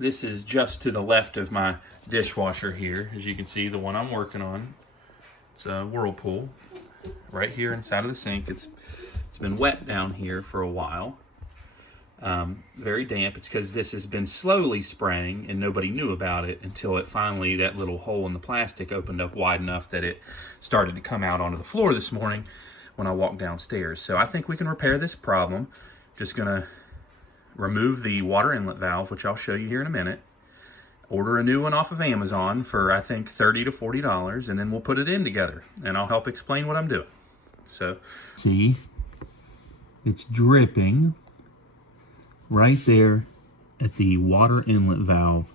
This is just to the left of my dishwasher here. As you can see, the one I'm working on, it's a Whirlpool right here inside of the sink. It's been wet down here for a while. Very damp. It's because this has been slowly spraying and nobody knew about it until it finally, that little hole in the plastic opened up wide enough that it started to come out onto the floor this morning when I walked downstairs. So I think we can repair this problem. Just gonna remove the water inlet valve, which I'll show you here in a minute. Order a new one off of Amazon for I think $30 to $40, and then we'll put it in together and I'll help explain what I'm doing. So see, it's dripping right there at the water inlet valve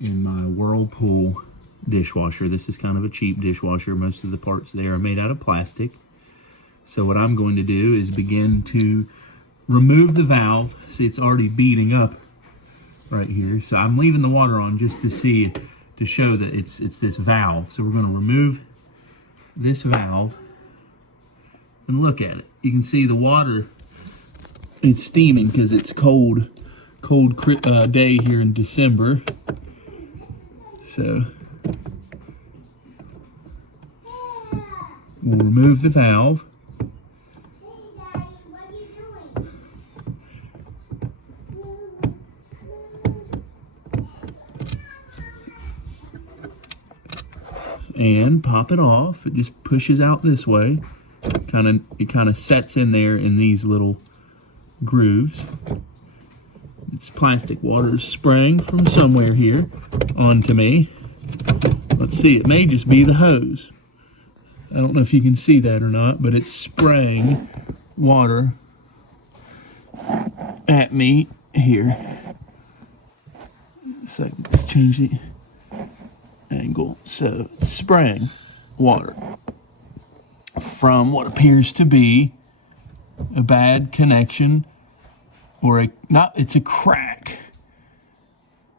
in my Whirlpool dishwasher. This is kind of a cheap dishwasher. Most of the parts there are made out of plastic. So what I'm going to do is begin to remove the valve. See, it's already beating up right here. So I'm leaving the water on just to see, to show that it's this valve. So we're going to remove this valve and look at it. You can see the water, it's steaming because it's cold day here in December. So we'll remove the valve. And pop it off. It just pushes out this way. It kind of sets in there in these little grooves. It's plastic. Water is spraying from somewhere here onto me. Let's see, it may just be the hose. I don't know if you can see that or not, but it's spraying water at me here. So let's change the angle. So it's spraying water from what appears to be a bad connection, or it's a crack,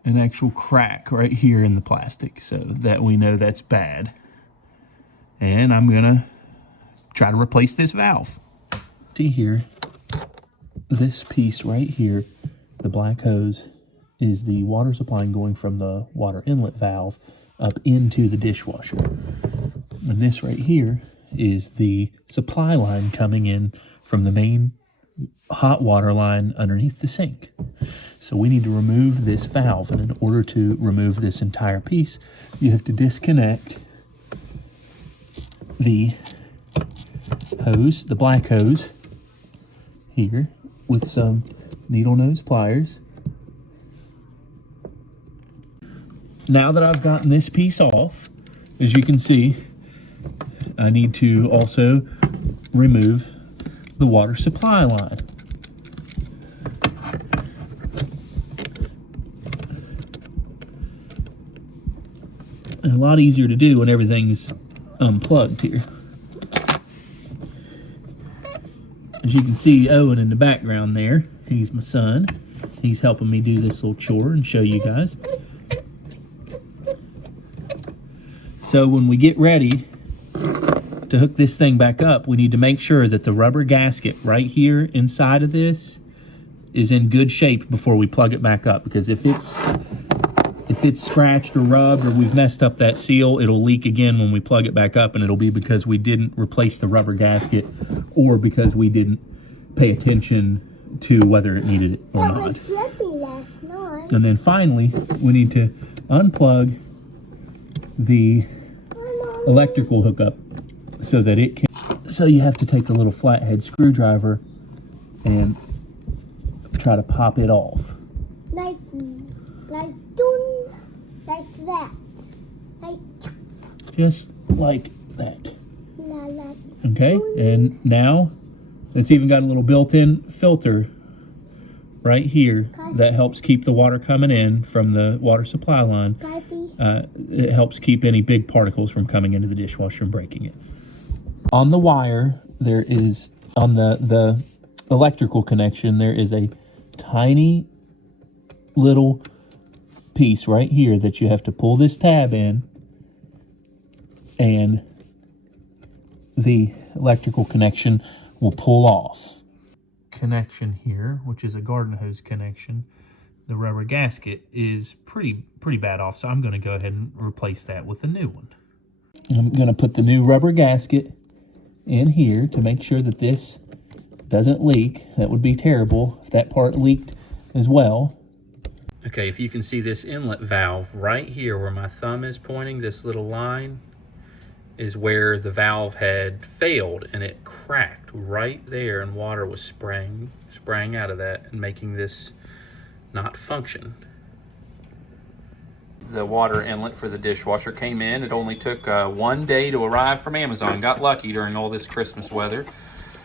an actual crack right here in the plastic, so that we know that's bad. And I'm gonna try to replace this valve. See here, this piece right here, the black hose, is the water supply going from the water inlet valve up into the dishwasher. And this right here is the supply line coming in from the main hot water line underneath the sink. So we need to remove this valve, and in order to remove this entire piece, you have to disconnect the hose, the black hose here, with some needle nose pliers. Now that I've gotten this piece off, as you can see, I need to also remove the water supply line. A lot easier to do when everything's unplugged here. As you can see Owen in the background there, he's my son. He's helping me do this little chore and show you guys. So when we get ready to hook this thing back up, we need to make sure that the rubber gasket right here inside of this is in good shape before we plug it back up, because if it's scratched or rubbed or we've messed up that seal, it'll leak again when we plug it back up, and it'll be because we didn't replace the rubber gasket or because we didn't pay attention to whether it needed it or not. And then finally, we need to unplug the electrical hookup so that it can, so you have to take a little flathead screwdriver and try to pop it off. Like that. Just like that. Okay, and now it's even got a little built-in filter right here that helps keep the water coming in from the water supply line. It helps keep any big particles from coming into the dishwasher and breaking it. On the wire, there is, on the electrical connection, there is a tiny little piece right here that you have to pull this tab in, and the electrical connection will pull off. Connection here, which is a garden hose connection, the rubber gasket is pretty bad off, so I'm going to go ahead and replace that with a new one. I'm going to put the new rubber gasket in here to make sure that this doesn't leak. That would be terrible if that part leaked as well. Okay, if you can see this inlet valve right here where my thumb is pointing, this little line is where the valve had failed and it cracked right there, and water was spraying out of that and making this not function. The water inlet for the dishwasher came in. It only took 1 day to arrive from Amazon. Got lucky during all this Christmas weather.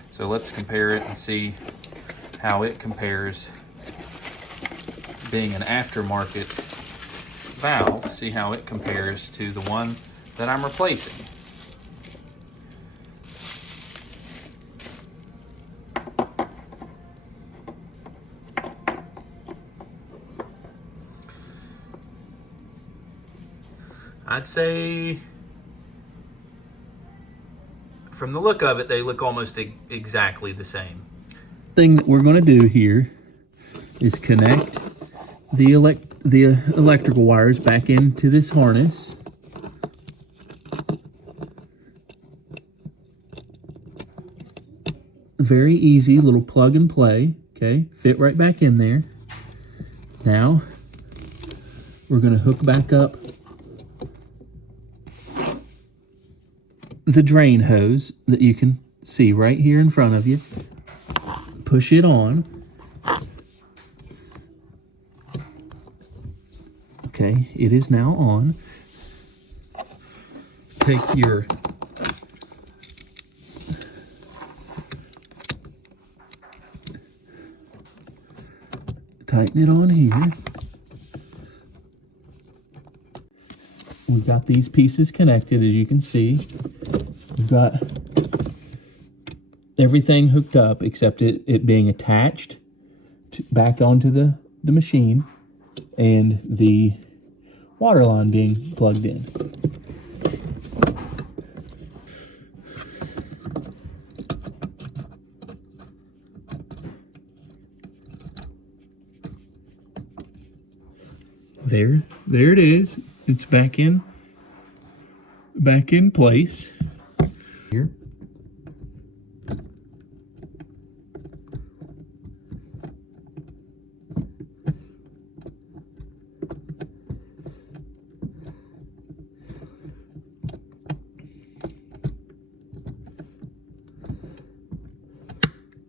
So let's compare it and see how it compares, being an aftermarket valve, see how it compares to the one that I'm replacing. I'd say, from the look of it, they look almost exactly the same. Thing that we're going to do here is connect the electrical wires back into this harness. Very easy little plug and play. Okay, fit right back in there. Now we're going to hook back up the drain hose that you can see right here in front of you. Push it on. Okay, it is now on. Take your tighten it on here. We've got these pieces connected, as you can see. We've got everything hooked up except it being attached back onto the machine, and the water line being plugged in. There it is. It's back in place. Here.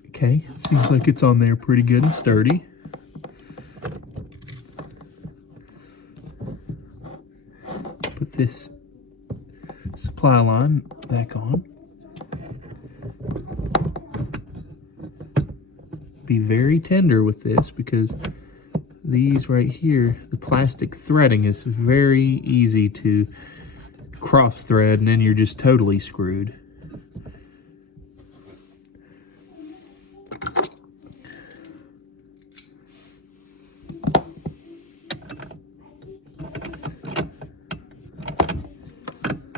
Okay, seems like it's on there pretty good and sturdy. Put this supply line back on. Be very tender with this because these right here, the plastic threading is very easy to cross thread, and then you're just totally screwed.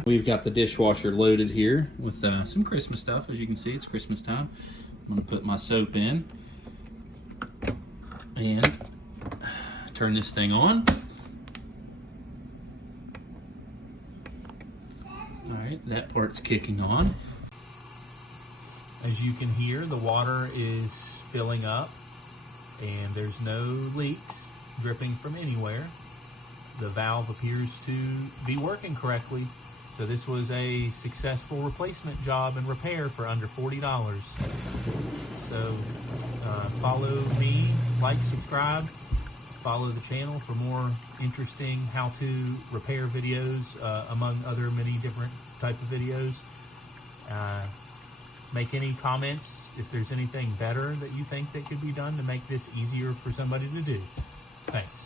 We've got the dishwasher loaded here with some Christmas stuff. As you can see, it's Christmas time. I'm going to put my soap in and turn this thing on. All right, that part's kicking on. As you can hear, the water is filling up and there's no leaks dripping from anywhere. The valve appears to be working correctly. So this was a successful replacement job and repair for under $40. So follow me, like, subscribe, follow the channel for more interesting how-to repair videos, among other many different types of videos. Make any comments if there's anything better that you think that could be done to make this easier for somebody to do. Thanks.